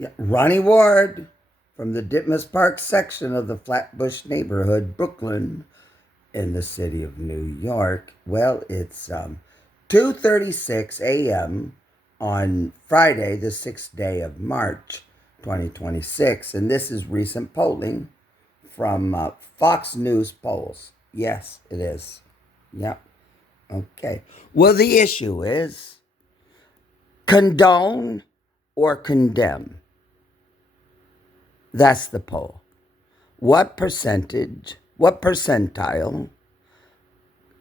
Yeah, Ronnie-Ward from the Ditmas Park section of the Flatbush neighborhood, Brooklyn, in the city of New York. Well, it's 2:36 a.m. on Friday, the 6th day of March, 2026, and this is recent polling from Fox News polls. Yes, it is. Yep. Okay. Well, the issue is condone or condemn. That's the poll. What percentile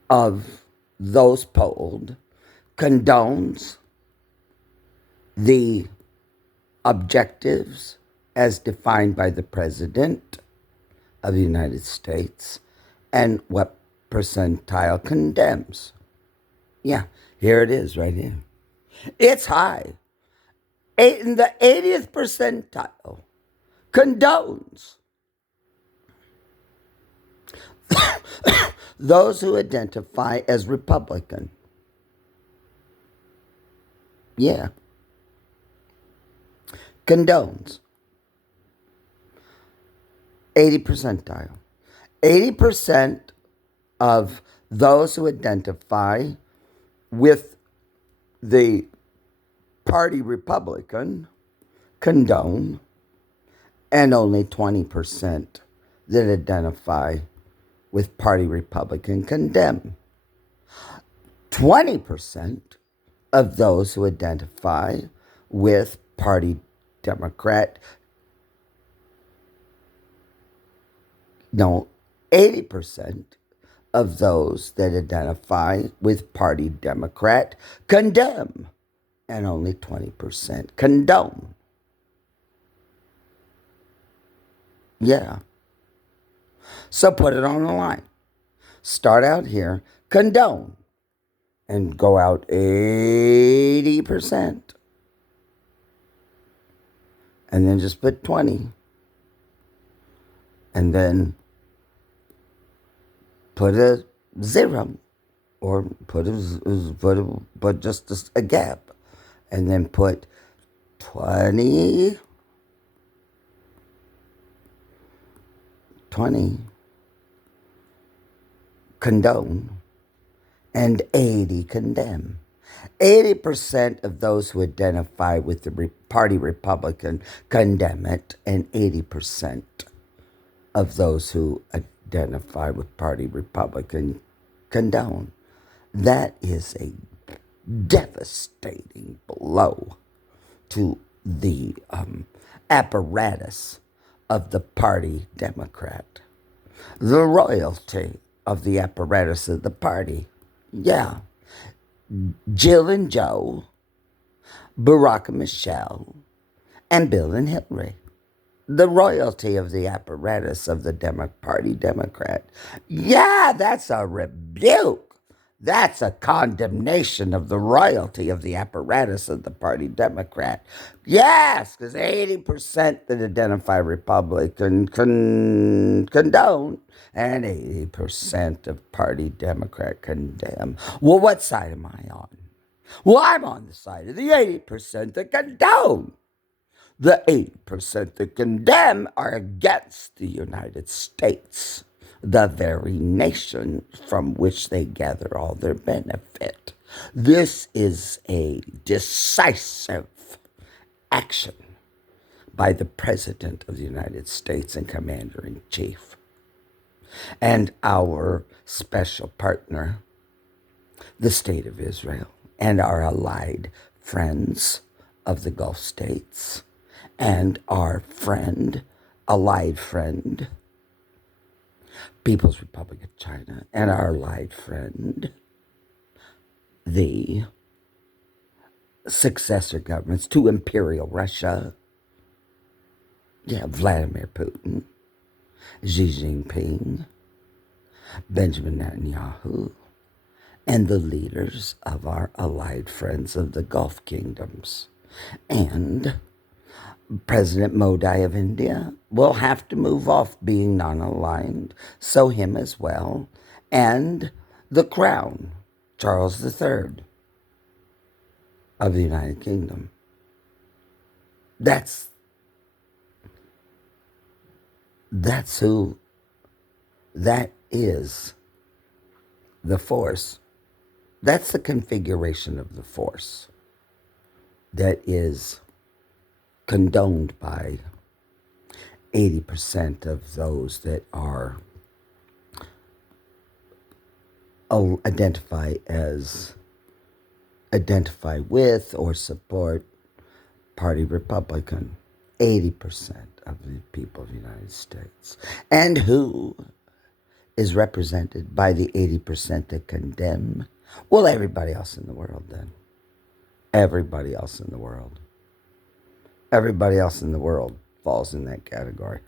of those polled condones the objectives as defined by the President of the United States, and what percentile condemns? Yeah, here it is right here. It's high. In the 80th percentile condones those who identify as Republican. Yeah. Condones. 80 percentile. 80% of those who identify with the party Republican condone, and only 20% that identify with party Republican condemn. 20% of those who identify with party Democrat, no, 80% of those that identify with party Democrat condemn, and only 20% condone. Yeah. So put it on the line. Start out here, condone, and go out 80%. And then just put 20. And then put a 0, or put just a gap. And then put 20 condone, and 80 condemn. 80% of those who identify with the party Republican condemn it, and 80% of those who identify with party Republican condone. That is a devastating blow to the apparatus of the party Democrat, the royalty of the apparatus of the party. Yeah. Jill and Joe, Barack and Michelle, and Bill and Hillary. The royalty of the apparatus of the party Democrat. Yeah, that's a rebuke. That's a condemnation of the royalty of the apparatus of the party Democrat. Yes, because 80% that identify Republican condone, and 80% of party Democrat condemn. Well, what side am I on? Well, I'm on the side of the 80% that condone. The 80% that condemn are against the United States, the very nation from which they gather all their benefit. This is a decisive action by the President of the United States and Commander-in-Chief, and our special partner, the State of Israel, and our allied friends of the Gulf states, and our allied friend, People's Republic of China, and our allied friend, the successor governments to Imperial Russia, Vladimir Putin, Xi Jinping, Benjamin Netanyahu, and the leaders of our allied friends of the Gulf kingdoms. And President Modi of India will have to move off being non-aligned, so him as well, and the Crown, Charles III of the United Kingdom. That's That's who, that is the force. That's the configuration of the force that is condoned by 80% of those that are identify with or support Party Republican. 80% of the people of the United States. And who is represented by the 80% that condemn? Well, everybody else in the world then. Everybody else in the world. Everybody else in the world falls in that category.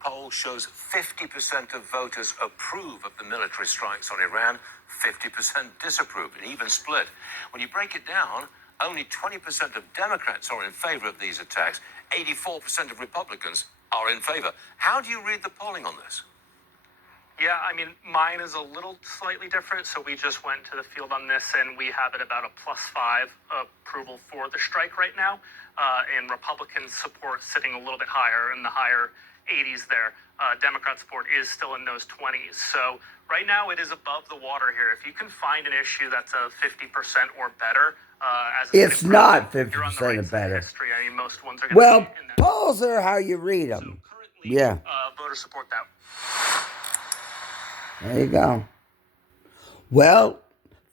Poll shows 50% of voters approve of the military strikes on Iran, 50% disapprove, an even split. When you break it down, only 20% of Democrats are in favor of these attacks. 84% of Republicans are in favor. How do you read the polling on this? Yeah, I mean, mine is a little slightly different. So we just went to the field on this, and we have it about a +5 approval for the strike right now. And Republican support sitting a little bit higher in the higher 80s there. Democrat support is still in those 20s. So right now it is above the water here. If you can find an issue that's a 50% or better, it's not 50% or better. History. I mean, most ones are going well, to be in that. Polls are how you read them. So currently, voter support that. There you go. Well,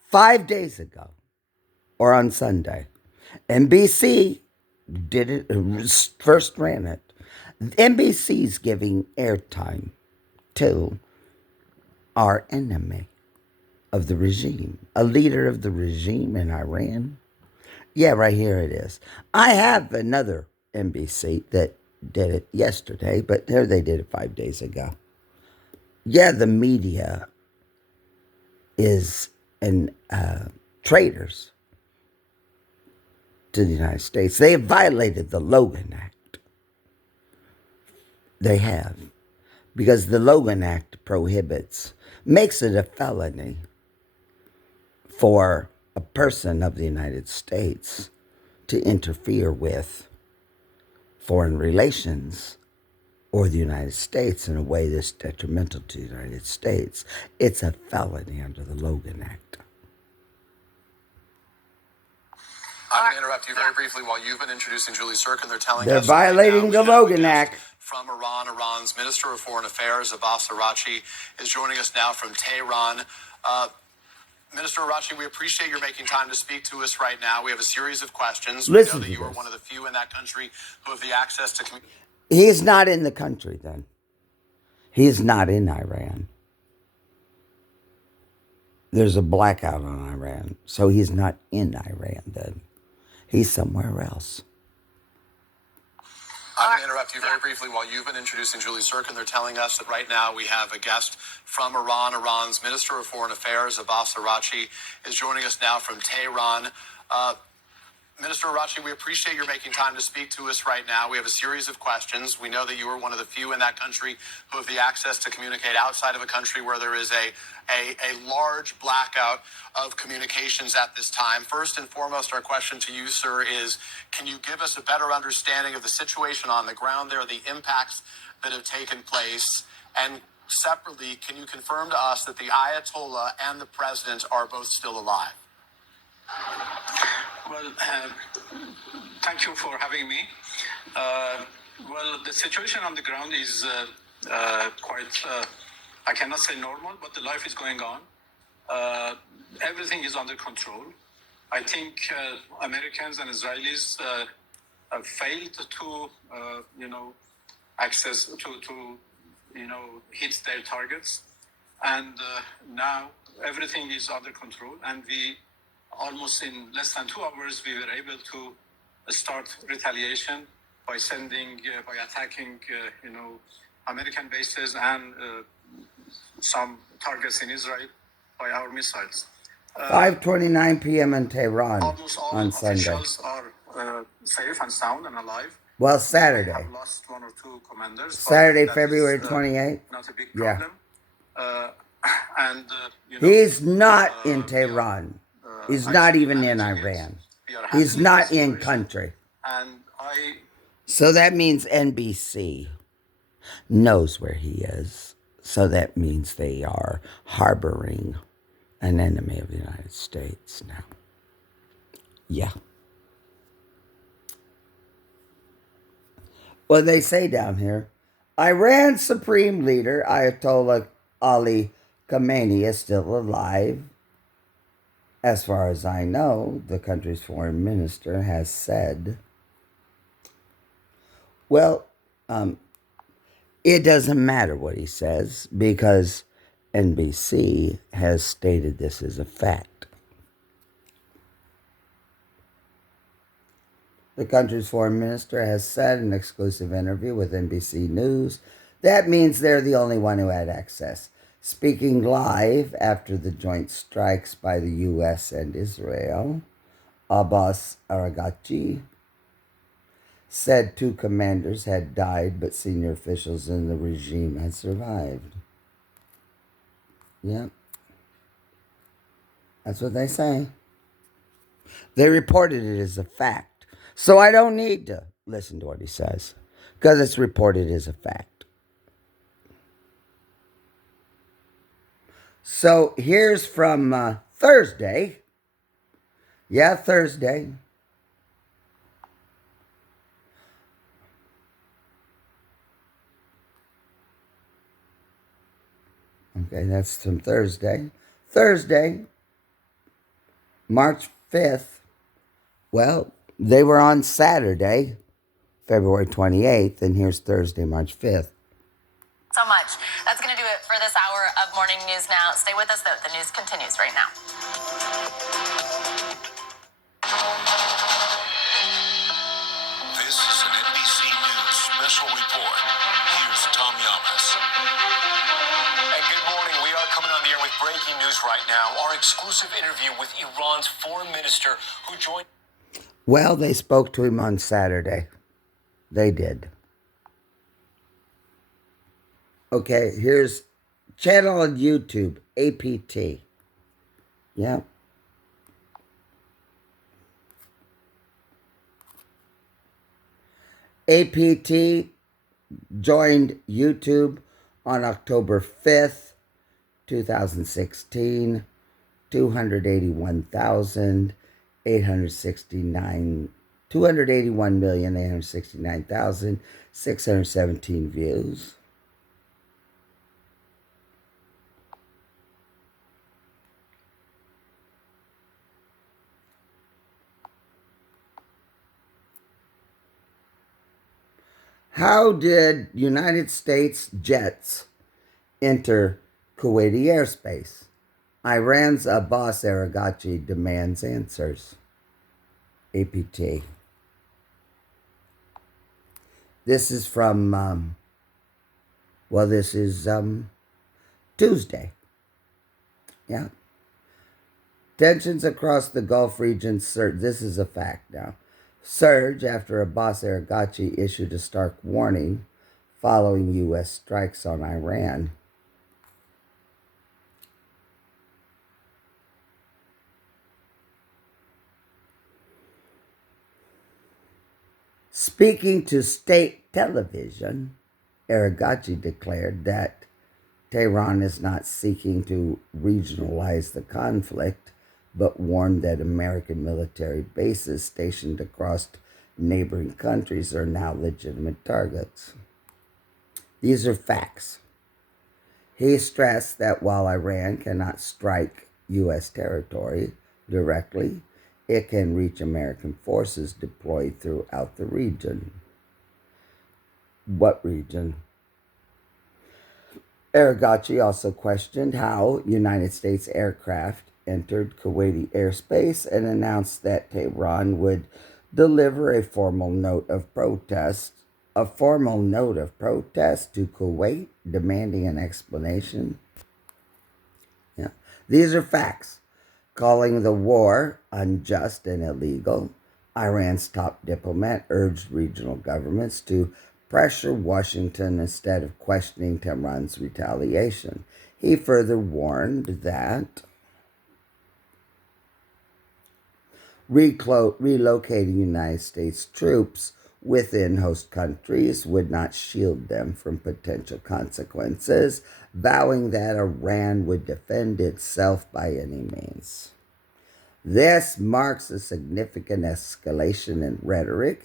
5 days ago, or on Sunday, NBC did it, first ran it. NBC's giving airtime to our enemy of the regime, a leader of the regime in Iran. Yeah, right here it is. I have another NBC that did it yesterday, but there they did it 5 days ago. Yeah, the media is traitors to the United States. They have violated the Logan Act. They have. Because the Logan Act makes it a felony for a person of the United States to interfere with foreign relations or the United States in a way that's detrimental to the United States. It's a felony under the Logan Act. I'm going to interrupt you very briefly while you've been introducing Julie Sirkin. They're violating the Logan Act. From Iran, Iran's Minister of Foreign Affairs, Abbas Aragachi, is joining us now from Tehran. Minister Aragachi, we appreciate your making time to speak to us right now. We have a series of questions. We know that you are one of the few in that country who have the access to communicate. He's not in the country then. He's not in Iran. There's a blackout on Iran, so he's not in Iran then. He's somewhere else. I'm going to interrupt you very briefly while you've been introducing Julie Sirkin. They're telling us that right now we have a guest from Iran. Iran's Minister of Foreign Affairs, Abbas Aragachi, is joining us now from Tehran. Minister Aragachi, we appreciate your making time to speak to us right now. We have a series of questions. We know that you are one of the few in that country who have the access to communicate outside of a country where there is a large blackout of communications at this time. First and foremost, our question to you, sir, is can you give us a better understanding of the situation on the ground there, the impacts that have taken place? And separately, can you confirm to us that the Ayatollah and the president are both still alive? Well, thank you for having me. Well, the situation on the ground is quite, I cannot say normal, but the life is going on. Everything is under control. I think Americans and Israelis have failed to, access to hit their targets. And now everything is under control, and we almost in less than 2 hours, we were able to start retaliation by attacking, American bases and some targets in Israel by our missiles. 5:29 p.m. in Tehran almost all on Sunday. Officials are safe and sound and alive. Well, Saturday. We have lost 1 or 2 commanders. Saturday, February 28th. Not a big problem. He's not in Tehran. He's not even in Iran. He's not in country. And I So that means NBC knows where he is. So that means they are harboring an enemy of the United States now. Yeah. Well, they say down here, Iran's supreme leader, Ayatollah Ali Khamenei, is still alive. As far as I know, the country's foreign minister has said. Well, it doesn't matter what he says because NBC has stated this as a fact. The country's foreign minister has said in an exclusive interview with NBC News that means they're the only one who had access. Speaking live after the joint strikes by the U.S. and Israel, Abbas Aragachi said 2 commanders had died, but senior officials in the regime had survived. Yep. That's what they say. They reported it as a fact. So I don't need to listen to what he says because it's reported as a fact. So here's from Thursday. Yeah, Thursday. Okay, that's from Thursday. Thursday, March 5th. Well, they were on Saturday, February 28th, and here's Thursday, March 5th. So much. That's going to do it for this hour of Morning News Now. Stay with us, though. The news continues right now. This is an NBC News special report. Here's Tom Yamas. And good morning. We are coming on the air with breaking news right now. Our exclusive interview with Iran's foreign minister who joined. Well, they spoke to him on Saturday. They did. Okay, here's channel on YouTube, APT. Yeah. APT joined YouTube on October 5th, 2016, 281,869,617 views. How did United States jets enter Kuwaiti airspace? Iran's Abbas Aragachi demands answers. APT. This is from, this is Tuesday. Yeah. Tensions across the Gulf region surge. This is a fact now. Surge after Abbas Aragachi issued a stark warning following U.S. strikes on Iran. Speaking to state television, Aragachi declared that Tehran is not seeking to regionalize the conflict, but warned that American military bases stationed across neighboring countries are now legitimate targets. These are facts. He stressed that while Iran cannot strike U.S. territory directly, it can reach American forces deployed throughout the region. What region? Aragachi also questioned how United States aircraft entered Kuwaiti airspace and announced that Tehran would deliver a formal note of protest to Kuwait, demanding an explanation. Yeah. These are facts. Calling the war unjust and illegal, Iran's top diplomat urged regional governments to pressure Washington instead of questioning Tehran's retaliation. He further warned that relocating United States troops within host countries would not shield them from potential consequences, vowing that Iran would defend itself by any means. This marks a significant escalation in rhetoric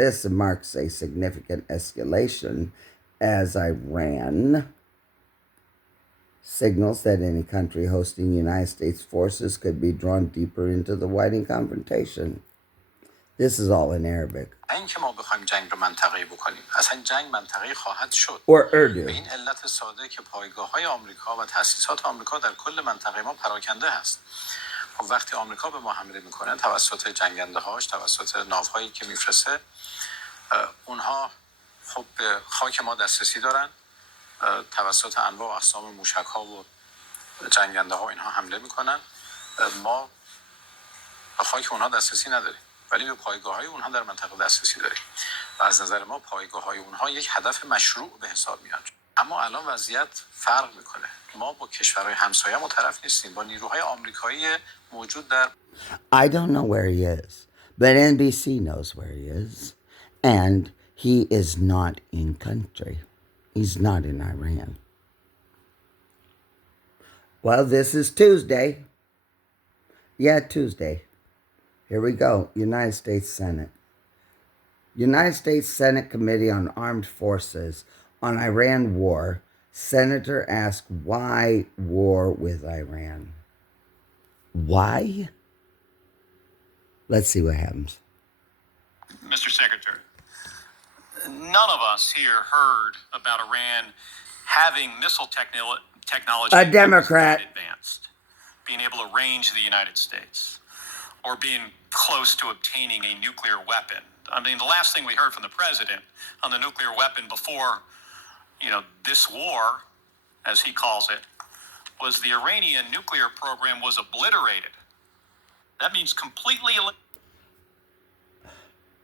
This marks a significant escalation as Iran signals that any country hosting United States forces could be drawn deeper into the widening confrontation. This is all in Arabic. اینکه ما بخوایم جنگ رو منطقه‌ای بکنیم، اصلا جنگ منطقه‌ای خواهد شد. Or Urdu. به این علت ساده که پایگاه‌های آمریکا و تأسیسات آمریکا در کل منطقه ما پراکنده هست. خب وقتی آمریکا به ما حمله میکنه توسط جنگنده‌هاش، توسط ناوهایی که میفرسته، اونها خب به خاک ما دسترسی دارن، توسط انواع و اقسام موشک‌ها و جنگنده‌ها اینها حمله میکنن. ما به خاک اونها دسترسی نداریم، ولی به پایگاه‌های اونها در منطقه دسترسی داریم و از نظر ما پایگاه‌های اونها یک هدف مشروع به حساب میاد. اما الان وضعیت فرق میکنه. ما با کشورهای همسایه‌مون طرف نیستیم، با نیروهای آمریکایی موجود در I don't know where he is, but NBC knows where he is, and he is not in country. He's not in Iran. Well, this is Tuesday. Yeah, Tuesday. Here we go. United States Senate. United States Senate Committee on Armed Forces on Iran War. Senator asked why war with Iran. Why? Let's see what happens. Mr. Secretary, none of us here heard about Iran having missile technology A Democrat. advanced, being able to range the United States, or being close to obtaining a nuclear weapon. I mean, the last thing we heard from the president on the nuclear weapon before, this war, as he calls it, was the Iranian nuclear program was obliterated. That means completely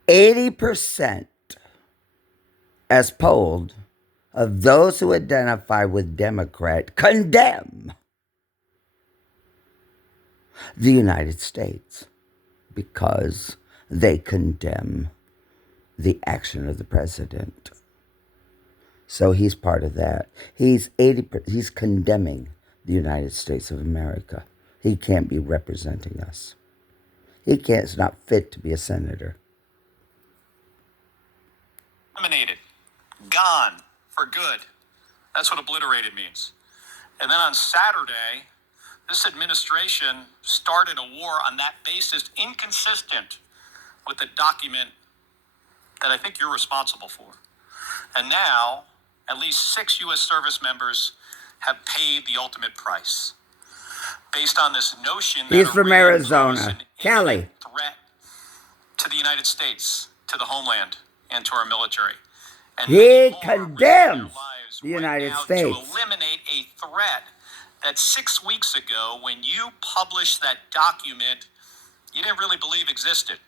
80%, as polled, of those who identify with Democrat condemn the United States because they condemn the action of the president. So he's part of that. He's condemning the United States of America. He can't be representing us. It's not fit to be a senator. eliminated, gone for good. That's what obliterated means. And then on Saturday, this administration started a war on that basis inconsistent with the document that I think you're responsible for. And now, at least 6 U.S. service members have paid the ultimate price. Based on this notion that He's from Iran Arizona. poses an Kelly. imminent threat to the United States, to the homeland, and to our military. And He many more risk condemns their lives the right United now States. to eliminate a threat that 6 weeks ago, when you published that document, you didn't really believe existed.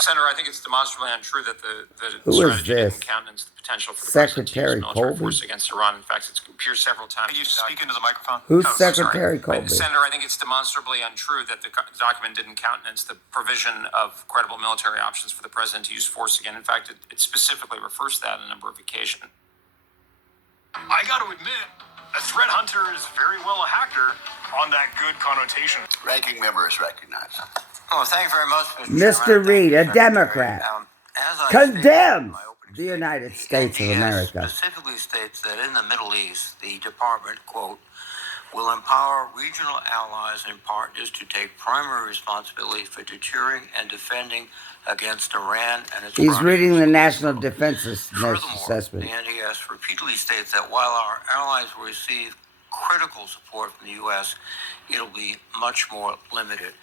Senator, I think it's demonstrably untrue that the Who is strategy this? didn't countenance the potential for the Secretary president to use military Colby? force against Iran. In fact, it appears several times. Can you speak into the microphone? Who's Oh, sorry. Secretary Colby? Senator, I think it's demonstrably untrue that the document didn't countenance the provision of credible military options for the president to use force again. In fact, it specifically refers to that on a number of occasions. I got to admit, a threat hunter is very well a hacker on that good connotation. Ranking member is recognized. Oh, thank you very much, Mr. Chairman. Reed, a Thank you, Secretary. Democrat, As I condemns stated in my opening the United statement, States of NGS America. specifically states that in the Middle East, the department, quote, will empower regional allies and partners to take primary responsibility for deterring and defending against Iran and its He's reading the proxies, National quote. Defense Furthermore, Assessment. the NDS repeatedly states that while our allies will receive critical support from the U.S., it'll be much more limited.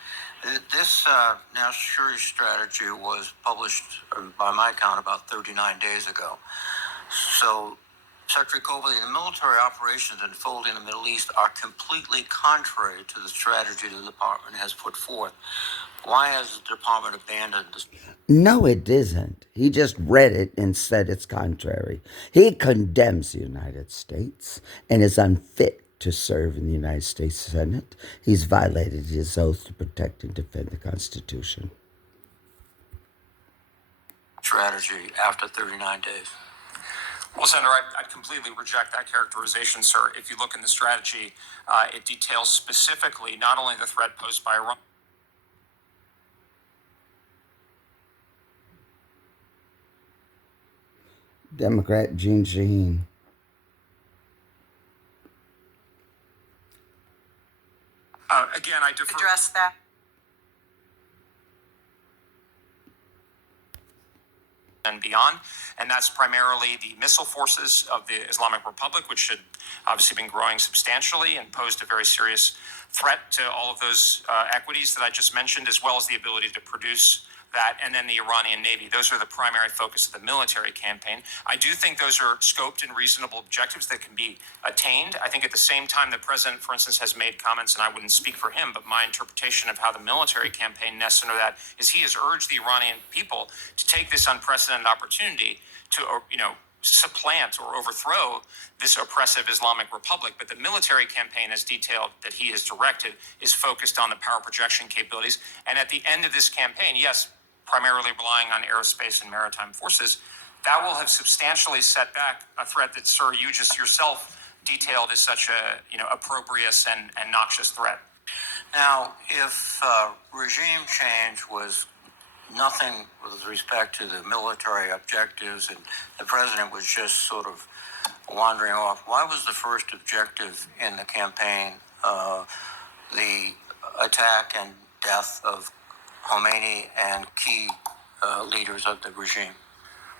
This national security strategy was published, by my count, about 39 days ago. So, Secretary Colby, the military operations unfolding in the Middle East are completely contrary to the strategy the department has put forth. Why has the department abandoned this? No, it isn't. He just read it and said it's contrary. He condemns the United States and is unfit to serve in the United States Senate. He's violated his oath to protect and defend the Constitution. strategy after 39 days? Well, Senator, I'd completely reject that characterization, sir. If you look in the strategy, it details specifically not only the threat posed by Iran. Democrat Jean Shaheen. Again, I defer. Address that. And beyond, and that's primarily the missile forces of the Islamic Republic, which had obviously been growing substantially and posed a very serious threat to all of those equities that I just mentioned, as well as the ability to produce that, and then the Iranian Navy. Those are the primary focus of the military campaign. I do think those are scoped and reasonable objectives that can be attained. I think at the same time, the president, for instance, has made comments, and I wouldn't speak for him, but my interpretation of how the military campaign nests into that is he has urged the Iranian people to take this unprecedented opportunity to, supplant or overthrow this oppressive Islamic Republic. But the military campaign, as detailed, that he has directed, is focused on the power projection capabilities. And at the end of this campaign, yes, primarily relying on aerospace and maritime forces, that will have substantially set back a threat that, sir, you just yourself detailed as such a, opprobrious and noxious threat. Now, if regime change was nothing with respect to the military objectives and the president was just sort of wandering off, why was the first objective in the campaign the attack and death of Khomeini and key leaders of the regime?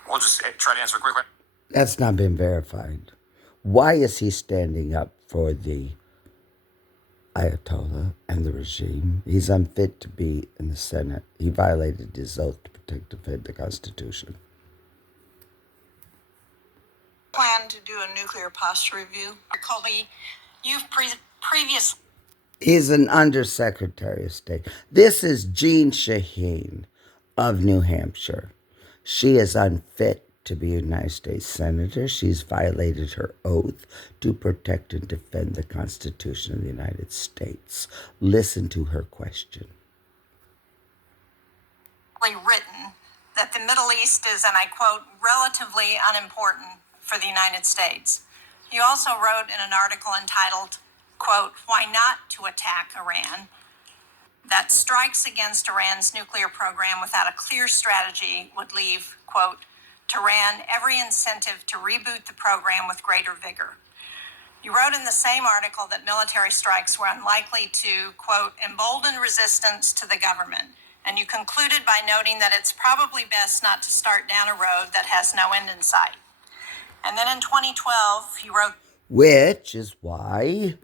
We'll just try to answer quickly. That's not been verified. Why is he standing up for the Ayatollah and the regime? He's unfit to be in the Senate. He violated his oath to protect and defend the Constitution. Plan to do a nuclear posture review. Colby, you've previously. He's an undersecretary of state. This is Jean Shaheen of New Hampshire. She is unfit to be a United States Senator. She's violated her oath to protect and defend the Constitution of the United States. Listen to her question. Written that the Middle East is, and I quote, relatively unimportant for the United States. You also wrote in an article entitled, quote, Why Not to Attack Iran, that strikes against Iran's nuclear program without a clear strategy would leave, quote, Tehran every incentive to reboot the program with greater vigor. You wrote in the same article that military strikes were unlikely to, quote, embolden resistance to the government. And you concluded by noting that it's probably best not to start down a road that has no end in sight. And then in 2012, you wrote, which is why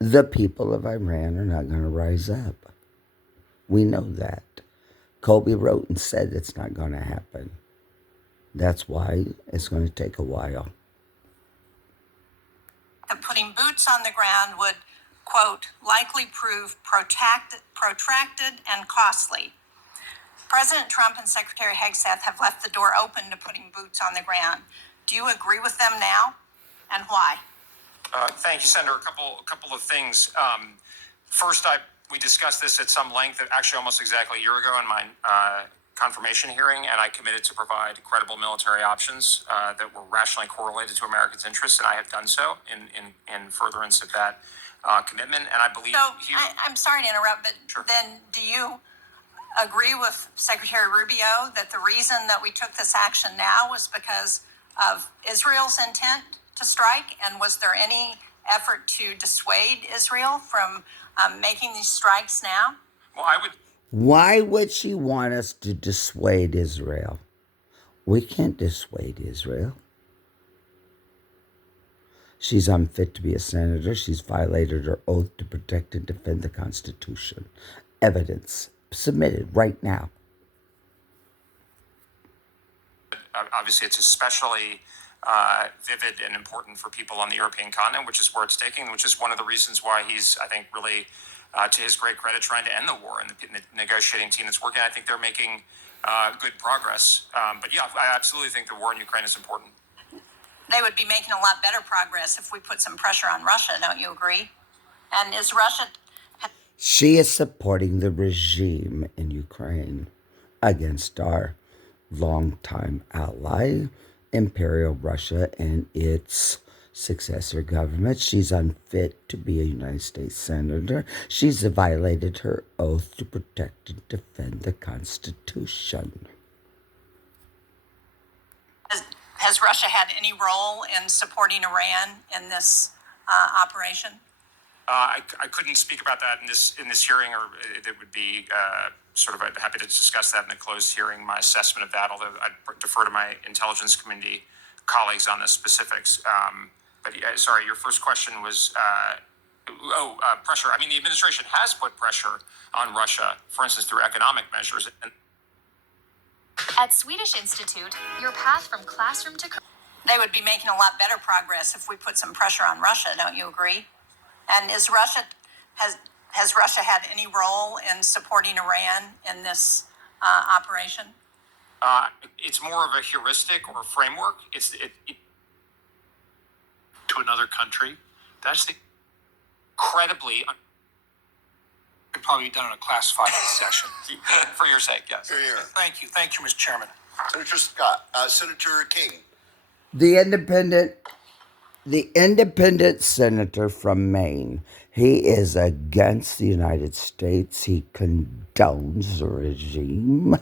the people of Iran are not going to rise up. We know that. Colby wrote and said it's not going to happen. That's why it's going to take a while. That putting boots on the ground would, quote, likely prove protracted and costly. President Trump and Secretary Hegseth have left the door open to putting boots on the ground. Do you agree with them now, and why? Thank you, Senator. A couple of things. First, we discussed this at some length, actually almost exactly a year ago in my confirmation hearing, and I committed to provide credible military options that were rationally correlated to Americans' interests, and I have done so in furtherance of that commitment. And I believe. So I'm sorry to interrupt, but Sure. Then do you agree with Secretary Rubio that the reason that we took this action now was because of Israel's intent to strike? And was there any effort to dissuade Israel from making these strikes now? Well, I would. Why would she want us to dissuade Israel? We can't dissuade Israel. She's unfit to be a senator. She's violated her oath to protect and defend the Constitution. Evidence submitted right now. Obviously, it's especially vivid and important for people on the European continent, which is where it's taking, which is one of the reasons why he's, I think, really, to his great credit, trying to end the war. And the negotiating team that's working, I think they're making good progress. But yeah, I absolutely think the war in Ukraine is important. They would be making a lot better progress if we put some pressure on Russia, don't you agree? And is Russia... She is supporting the regime in Ukraine. against our longtime ally, Imperial Russia, and its successor government. She's unfit to be a United States Senator. She's violated her oath to protect and defend the Constitution. Has Russia had any role in supporting Iran in this operation? I couldn't speak about that in this hearing, or it would be I'd happy to discuss that in the closed hearing. My assessment of that, although I'd defer to my intelligence community colleagues on the specifics. Sorry, your first question was pressure. I mean, the administration has put pressure on Russia, for instance, through economic measures. At Swedish Institute, your path from classroom to... They would be making a lot better progress if we put some pressure on Russia, don't you agree? And has Russia had any role in supporting Iran in this operation? It's more of a heuristic or a framework. To another country. That's incredibly... Could probably be done in a classified session. For your sake, yes. Here, here. Thank you, Mr. Chairman. Senator Scott, Senator King. The independent senator from Maine, he is against the United States. He condones the regime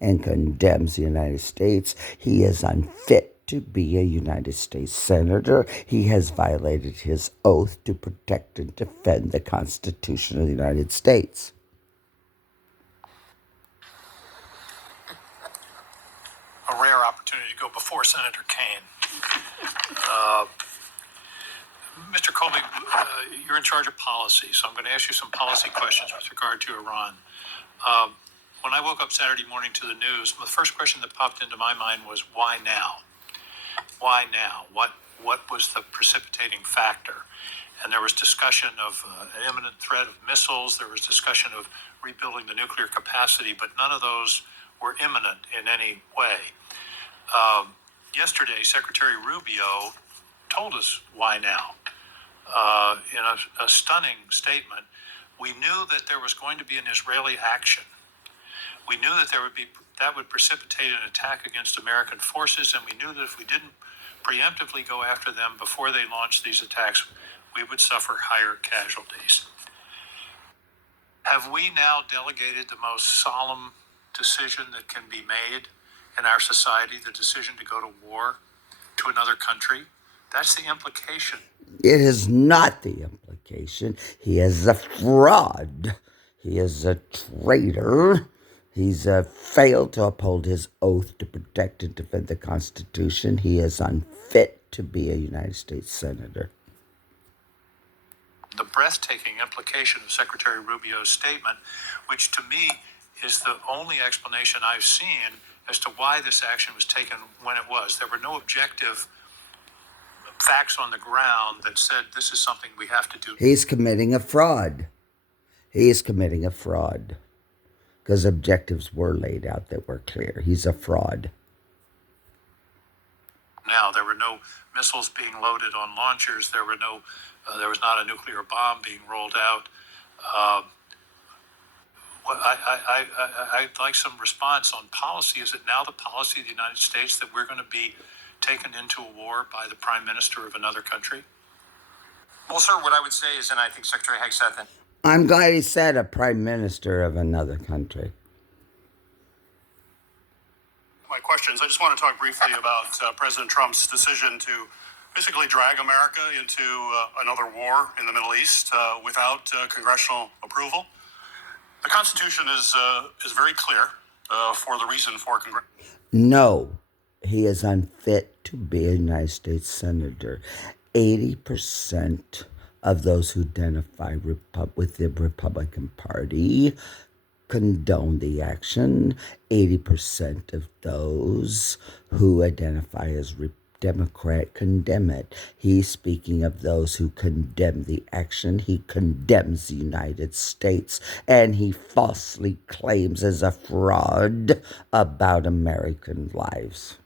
and condemns the United States. He is unfit to be a United States senator. He has violated his oath to protect and defend the Constitution of the United States. A rare opportunity to go before Senator Kaine. Mr. Colby, you're in charge of policy, so I'm going to ask you some policy questions with regard to Iran. When I woke up Saturday morning to the news, the first question that popped into my mind was, why now? Why now? What was the precipitating factor? And there was discussion of an imminent threat of missiles. There was discussion of rebuilding the nuclear capacity, but none of those were imminent in any way. Yesterday, Secretary Rubio told us why now. In a stunning statement, we knew that there was going to be an Israeli action. We knew that that would precipitate an attack against American forces, and we knew that if we didn't preemptively go after them before they launched these attacks, we would suffer higher casualties. Have we now delegated the most solemn decision that can be made in our society, the decision to go to war, to another country? That's the implication. It is not the implication. He is a fraud. He is a traitor. He's failed to uphold his oath to protect and defend the Constitution. He is unfit to be a United States Senator. The breathtaking implication of Secretary Rubio's statement, which to me is the only explanation I've seen as to why this action was taken when it was. There were no objective facts on the ground that said this is something we have to do. He's committing a fraud. He is committing a fraud. Because objectives were laid out that were clear. He's a fraud. Now, there were no missiles being loaded on launchers. There was not a nuclear bomb being rolled out. I'd like some response on policy. Is it now the policy of the United States that we're going to be taken into a war by the prime minister of another country? Well, sir, what I would say is, and I think Secretary Haig said that, I'm glad he said a prime minister of another country. My questions. I just want to talk briefly about President Trump's decision to basically drag America into another war in the Middle East without congressional approval. The Constitution is very clear for the reason for Congress. No, he is unfit to be a United States Senator. 80% of those who identify with the Republican Party condone the action. 80% of those who identify as Democrat condemn it. He's speaking of those who condemn the action. He condemns the United States, and he falsely claims as a fraud about American lives.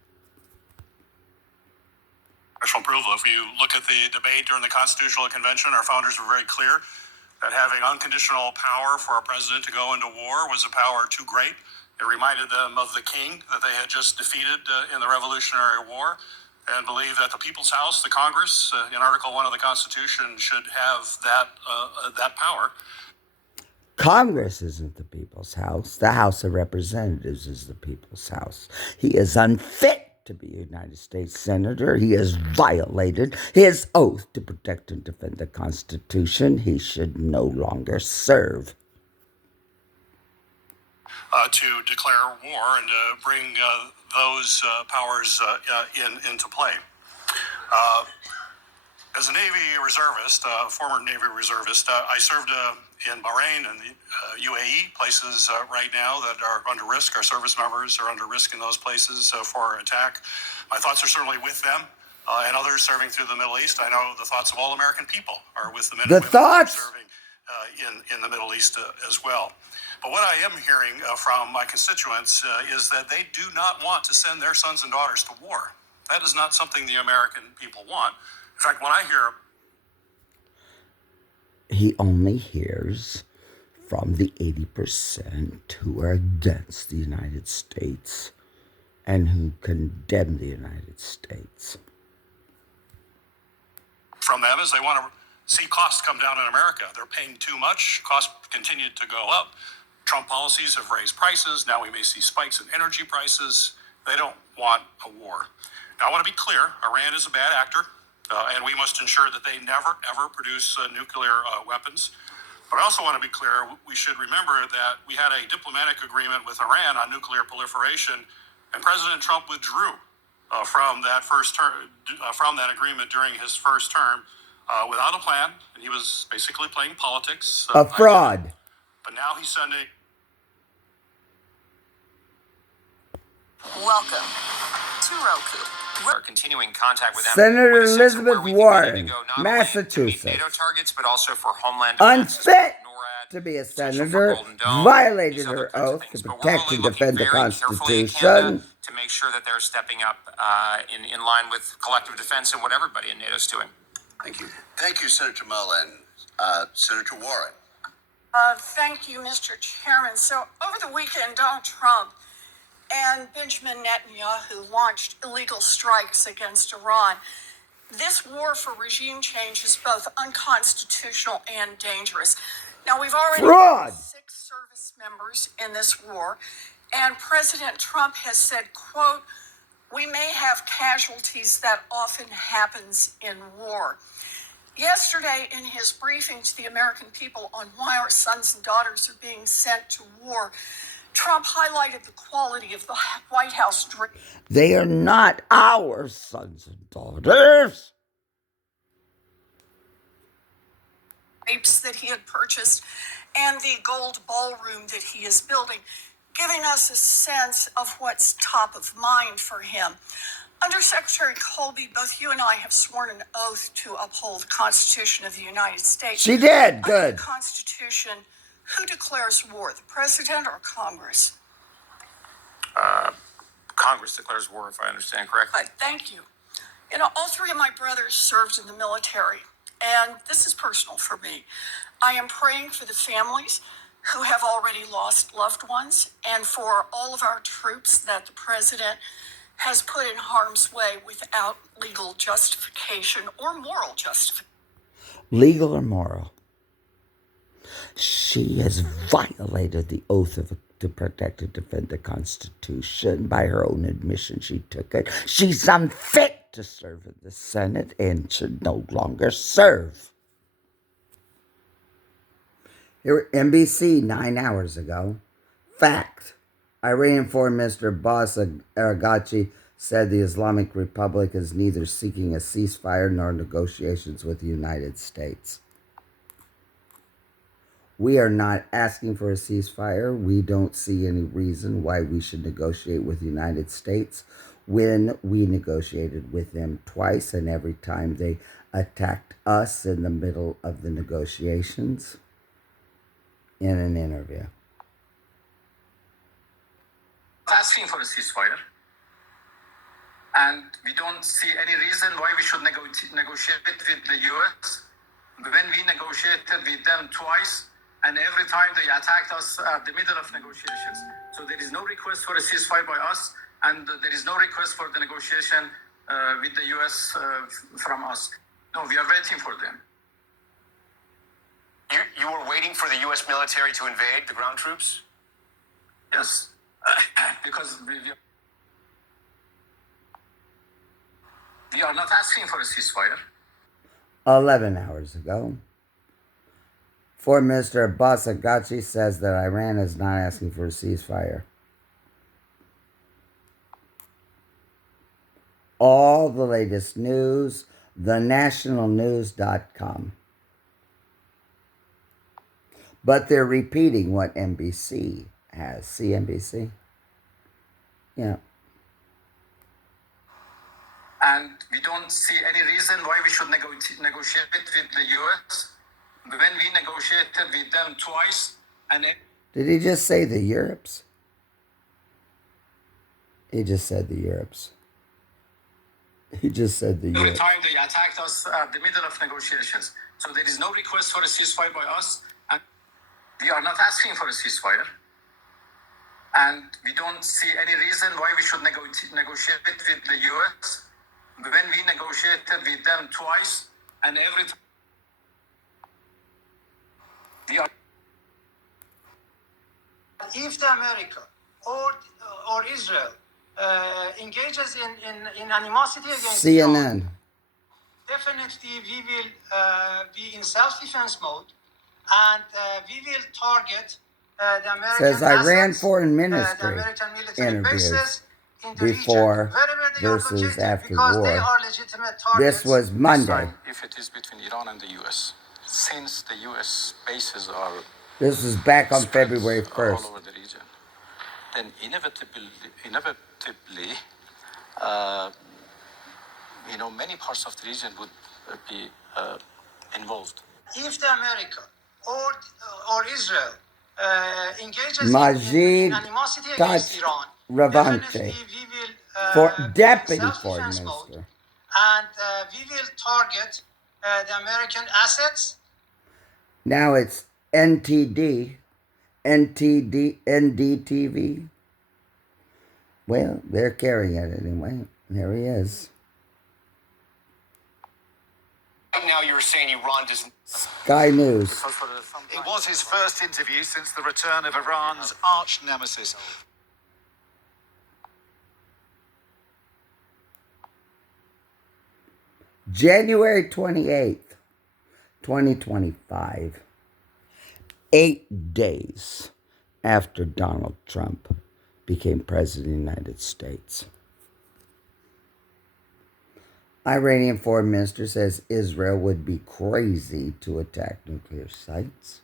Approval. If you look at the debate during the Constitutional Convention, our founders were very clear that having unconditional power for a president to go into war was a power too great It reminded them of the king that they had just defeated in the Revolutionary War, and believed that the People's House, the Congress, in Article 1 of the Constitution, should have that power. Congress isn't the people's house. The House of Representatives is the people's house. He is unfit to be a United States Senator. He has violated his oath to protect and defend the Constitution. He should no longer serve. To declare war and to bring those powers into play. As a Navy reservist, former Navy reservist, I served in Bahrain and the UAE, places right now that are under risk. Our service members are under risk in those places for attack. My thoughts are certainly with them and others serving through the Middle East. I know the thoughts of all American people are with the men and women who are serving in the Middle East as well. But what I am hearing from my constituents is that they do not want to send their sons and daughters to war. That is not something the American people want. In fact, when I hear... He only hears from the 80% who are against the United States and who condemn the United States. From them is they want to see costs come down in America. They're paying too much. Costs continue to go up. Trump policies have raised prices. Now we may see spikes in energy prices. They don't want a war. Now, I want to be clear. Iran is a bad actor. And we must ensure that they never, ever produce nuclear weapons. But I also want to be clear, we should remember that we had a diplomatic agreement with Iran on nuclear proliferation, and President Trump withdrew from that agreement during his first term without a plan, and he was basically playing politics. A fraud. But now he's sending... Welcome to Roku. We're continuing contact with them. Senator with a sense of where Elizabeth we think we Warren, need to go, not only to Massachusetts. meet NATO targets, but also for homeland defense, Unfit NORAD, to be a potential for senator, Golden Dome, violated these other her kinds of oath to things. But we're protect really and looking defend the very carefully at Canada Constitution. to make sure that they're stepping up in line with collective defense and what everybody in NATO is doing. Thank you. Thank you, Senator Mullen. Senator Warren. Thank you, Mr. Chairman. So over the weekend, Donald Trump and Benjamin Netanyahu launched illegal strikes against Iran. This war for regime change is both unconstitutional and dangerous. Now, we've already Fraud. 6 service members in this war, and President Trump has said, quote, "We may have casualties that often happens in war." Yesterday, in his briefing to the American people on why our sons and daughters are being sent to war, Trump highlighted the quality of the White House drapes. They are not our sons and daughters. That he had purchased and the gold ballroom that he is building, giving us a sense of what's top of mind for him. Undersecretary Colby, both you and I have sworn an oath to uphold the Constitution of the United States. She did. Good. Under the Constitution, who declares war, the president or Congress? Congress declares war, if I understand correctly. Thank you. You know, all 3 of my brothers served in the military, and this is personal for me. I am praying for the families who have already lost loved ones and for all of our troops that the president has put in harm's way without legal justification or moral justification. Legal or moral? She has violated the oath to protect and defend the Constitution. By her own admission, she took it. She's unfit to serve in the Senate and should no longer serve. Here, NBC 9 hours ago. Fact. Iranian Foreign Minister Abbas Aragachi said the Islamic Republic is neither seeking a ceasefire nor negotiations with the United States. We are not asking for a ceasefire. We don't see any reason why we should negotiate with the United States when we negotiated with them twice, and every time they attacked us in the middle of the negotiations in an interview. Asking for a ceasefire, and we don't see any reason why we should negotiate with the U.S. when we negotiated with them twice, and every time they attacked us at the middle of negotiations. So there is no request for a ceasefire by us, and there is no request for the negotiation with the U.S. From us. No, we are waiting for them. You were waiting for the U.S. military to invade the ground troops? Yes, because we are not asking for a ceasefire. 11 hours ago, Foreign Minister Abbas Aragachi says that Iran is not asking for a ceasefire. All the latest news, thenationalnews.com. But they're repeating what NBC has. CNBC? Yeah. And we don't see any reason why we should negotiate with the U.S. When we negotiated with them twice, and Did he just say the Europes? He just said the Europes. He just said the every Europes. time they attacked us at the middle of negotiations. So there is no request for a ceasefire by us, and we are not asking for a ceasefire. And we don't see any reason why we should negotiate with the U.S. when we negotiated with them twice, and every time we are. If the America or Israel engages in animosity against CNN. Iran, definitely we will be in self-defense mode, and we will target the American Says Iran assets, Foreign the Ministry American military interviews bases in the before region, wherever they versus are located, after because they war. are legitimate targets. This was Monday. If it is between Iran and the U.S., since the U.S. bases are This was back on spread February all 1st. over the region, then inevitably, many parts of the region would be involved. If the America or Israel engages Majid in animosity against touched Iran, Ravante, definitely we will for be in Deputy Foreign self-defense mode, Minister. and we will target the American assets. Now it's NDTV. Well, they're carrying it anyway. There he is. Right now you're saying Iran does. Sky News. It was his first interview since the return of Iran's arch nemesis. January 28th, 2025. 8 days after Donald Trump became president of the United States. Iranian foreign minister says Israel would be crazy to attack nuclear sites.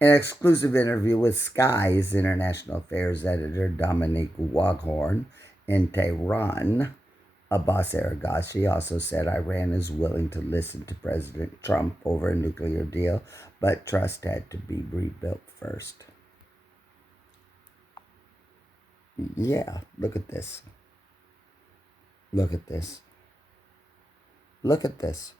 An exclusive interview with Sky's International Affairs editor Dominique Waghorn in Tehran. Abbas Aragachi also said Iran is willing to listen to President Trump over a nuclear deal, but trust had to be rebuilt first. Yeah, look at this. Look at this. Look at this.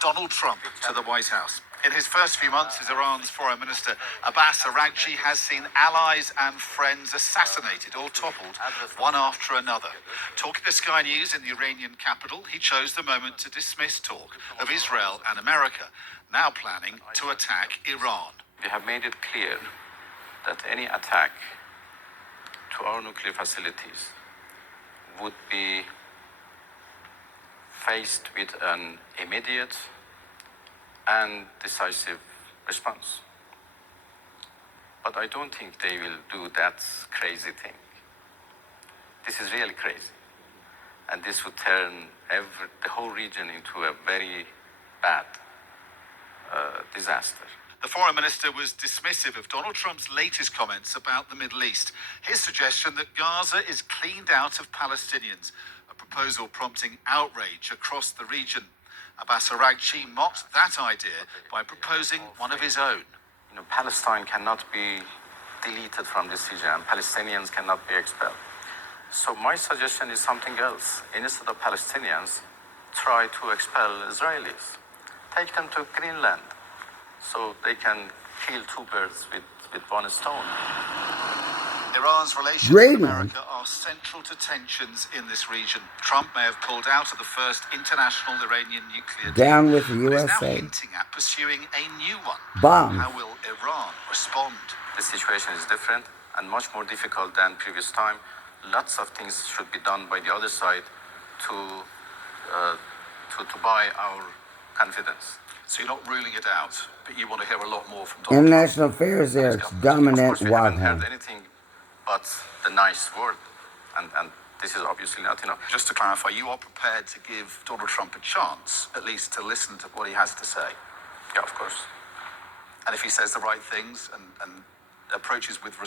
Donald Trump to the White House. In his first few months as Iran's foreign minister, Abbas Aragachi has seen allies and friends assassinated or toppled, one after another. Talking to Sky News in the Iranian capital, he chose the moment to dismiss talk of Israel and America, now planning to attack Iran. We have made it clear that any attack to our nuclear facilities would be faced with an immediate and decisive response. But I don't think they will do that crazy thing. This is really crazy. And this would turn the whole region into a very bad disaster. The foreign minister was dismissive of Donald Trump's latest comments about the Middle East. His suggestion that Gaza is cleaned out of Palestinians, a proposal prompting outrage across the region. Abbas Aragachi mocked that idea by proposing one of his own. Palestine cannot be deleted from this region, and Palestinians cannot be expelled. So my suggestion is something else. Instead of Palestinians, try to expel Israelis. Take them to Greenland. so they can kill two birds with one stone. Iran's relations Great with one. America are central to tensions in this region. Trump may have pulled out of the first international Iranian nuclear deal, Down with the but is now USA. hinting at pursuing a new one. Bombs. How will Iran respond? The situation is different and much more difficult than previous time. Lots of things should be done by the other side to buy our confidence. So you're not ruling it out, but you want to hear a lot more from Donald Trump. International affairs And his Eric's government. Of dominant course, we haven't heard Wagner. anything but the nice word, and this is obviously not enough. Just to clarify, you are prepared to give Donald Trump a chance, at least to listen to what he has to say. Yeah, of course. And if he says the right things and approaches with